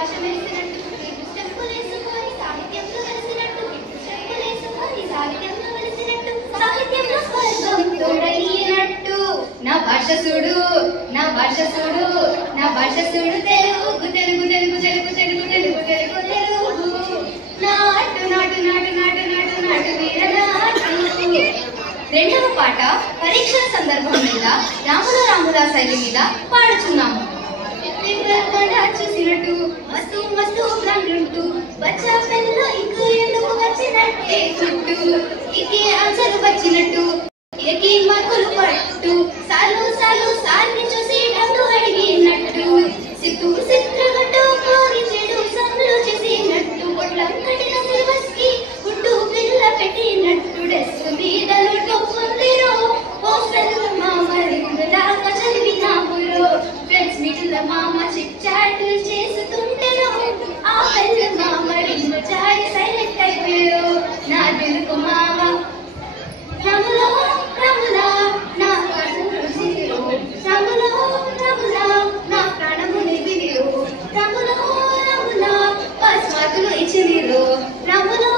భాష మెరిసినట్టు స్టెప్పులు వేసుకొని సాహిత్యంలో వెలిసినట్టు స్టెప్పులు వేసుకొని సాహిత్యంలో వెలిసినట్టు సాహిత్యంలో స్వర్గం తోడయ్యినట్టు నా భాష చూడు నా భాష చూడు నా భాష చూడు తెలుగు తెలుగు తెలుగు తెలుగు తెలుగు తెలుగు తెలుగు తెలుగు నాటు నాటు నాటు నాటు నాటు నాటు వీరనాటు. రెండవ పాట పరీక్షల సందర్భం మీద రాముల రాముల శైలి మీద పాడుచున్నాము. చూసినట్టు మస్తు మస్తు ప్లాన్లుంటూ బచ్చా పెన్నులో ఇంకు ఎందుకు వచ్చినట్టే చుట్టూ ఇకే ఆన్సర్ వచ్చినట్టు ఏకీ మార్కులు పట్టు సాలు సాలు సార్ని చూసి డబ్బు అడిగినట్టు సిట్టు సిత్రగట్టు కోరి చెడు సమ్లు చేసినట్టు పొట్లం కట్టిన సిలబస్ కి గుట్టు పిల్ల పెట్టినట్టు డెస్క్ మీద టొప్పుందిరో పోస్టల్ మామ రింగులాగా చదివినామురో ఫ్రెండ్స్ మీట్ల మామ చిట్ చాట్ చేస్తుంటేనో ఆ పెళ్ళ మామ రింగు చాయ్ సైలెంట్ అయిపోయారో నా తెలుగు మామ రాములా రాములా నా ప్రాణము సిరిరో రాములా రాములా నా ప్రాణము నిగిరిరో రాములా రాములా పాస్ మార్కులు ఇచ్చినిరో రాములా